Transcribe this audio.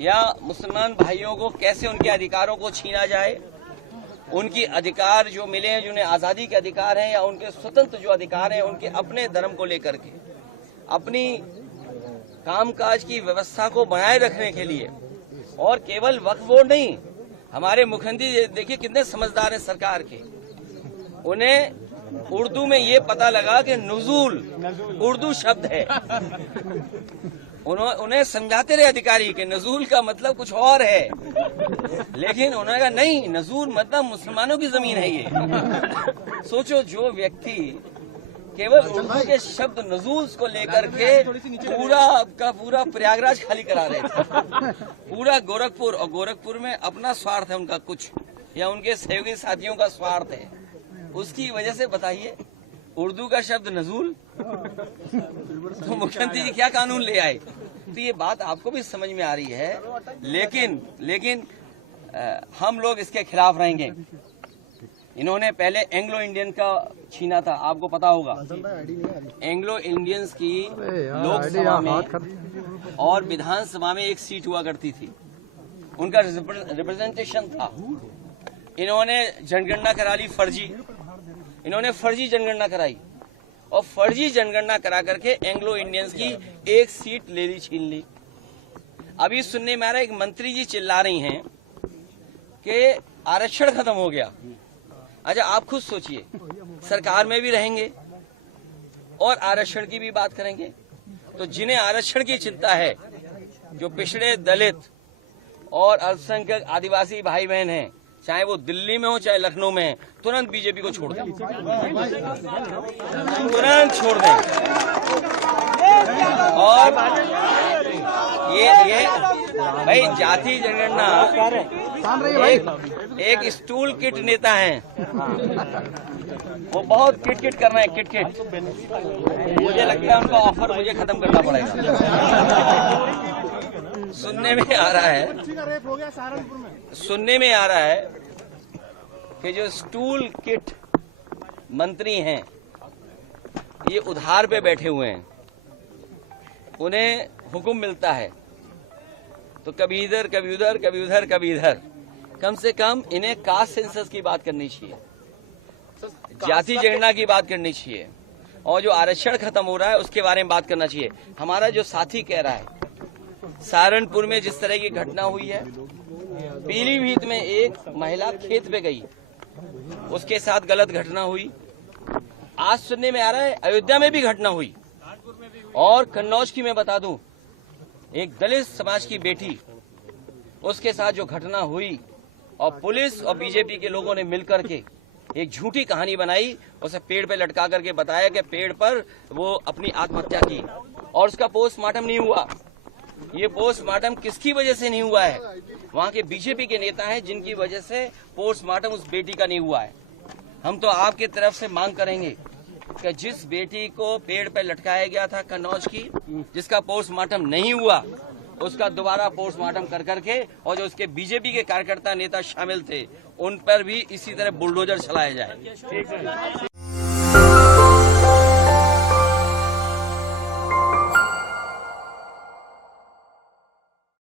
या मुसलमान भाइयों को कैसे उनके अधिकारों को छीना जाए, उनकी अधिकार जो मिले हैं, जिन्हें आज़ादी के अधिकार हैं या उनके स्वतंत्र जो अधिकार हैं, उनके अपने धर्म को लेकर के अपनी कामकाज की व्यवस्था को बनाए रखने के लिए। और केवल वक्फ बोर्ड नहीं, हमारे मुख्यमंत्री देखिए कितने समझदार हैं सरकार के। उन्हें उर्दू में ये पता लगा कि नुज़ूल उर्दू शब्द है। उन्हें समझाते रहे अधिकारी कि नजूल का मतलब कुछ और है, लेकिन उन्होंने कहा नहीं, नजूल मतलब मुसलमानों की जमीन है ये। सोचो, जो व्यक्ति केवल उर्दू के शब्द नजूल को लेकर के पूरा का पूरा प्रयागराज खाली करा रहे थे, पूरा गोरखपुर, और गोरखपुर में अपना स्वार्थ है उनका कुछ, या उनके सहयोगी साथियों का स्वार्थ है, उसकी वजह से बताइए उर्दू का शब्द नजूल। तो मुख्यमंत्री जी क्या कानून ले आए? तो ये बात आपको भी समझ में आ रही है, लेकिन हम लोग इसके खिलाफ रहेंगे। इन्होंने पहले एंग्लो इंडियन का छीना था, आपको पता होगा। एंग्लो इंडियंस की लोकसभा में और विधानसभा में एक सीट हुआ करती थी, उनका रिप्रेजेंटेशन था। इन्होंने जनगणना करा ली फर्जी, इन्होंने फर्जी जनगणना कराई, और फर्जी जनगणना करा करके एंग्लो इंडियंस की एक सीट ले ली, छीन ली। अभी सुनने में आ रहा है, एक मंत्री जी चिल्ला रही हैं कि आरक्षण खत्म हो गया। अच्छा, आप खुद सोचिए, सरकार में भी रहेंगे और आरक्षण की भी बात करेंगे, तो जिन्हें आरक्षण की चिंता है, जो पिछड़े दलित और अल्पसंख्यक आदिवासी भाई बहन हैं, चाहे वो दिल्ली में हो चाहे लखनऊ में है, तुरंत बीजेपी को छोड़ दें, तुरंत छोड़ दें। और ये भाई जाति जनगणना एक स्टूल किट नेता हैं, वो बहुत किट कर रहे हैं, किट। मुझे लगता है उनका ऑफर मुझे खत्म करना पड़ेगा। सुनने में आ रहा है कि जो स्टूल किट मंत्री हैं, ये उधार पे बैठे हुए हैं, उन्हें हुक्म मिलता है तो कभी इधर कभी उधर, कभी उधर कभी इधर। कम से कम इन्हें कास्ट सेंसस की बात करनी चाहिए, जाति जनगणना की बात करनी चाहिए, और जो आरक्षण खत्म हो रहा है उसके बारे में बात करना चाहिए। हमारा जो साथी कह रहा है, सहारनपुर में जिस तरह की घटना हुई है, पीलीभीत में एक महिला खेत पे गई, उसके साथ गलत घटना हुई। आज सुनने में आ रहा है अयोध्या में भी घटना हुई, और कन्नौज की मैं बता दूं, एक दलित समाज की बेटी, उसके साथ जो घटना हुई, और पुलिस और बीजेपी के लोगों ने मिलकर के एक झूठी कहानी बनाई, उसे पेड़ पे लटका करके बताया कि पेड़ पर वो अपनी आत्महत्या की, और उसका पोस्टमार्टम नहीं हुआ। ये पोस्टमार्टम किसकी वजह से नहीं हुआ है? वहाँ के बीजेपी के नेता हैं जिनकी वजह से पोस्टमार्टम उस बेटी का नहीं हुआ है। हम तो आपके तरफ से मांग करेंगे कि जिस बेटी को पेड़ पर लटकाया गया था कन्नौज की, जिसका पोस्टमार्टम नहीं हुआ, उसका दोबारा पोस्टमार्टम कर करके, और जो उसके बीजेपी के कार्यकर्ता नेता शामिल थे, उन पर भी इसी तरह बुलडोजर चलाया जाए।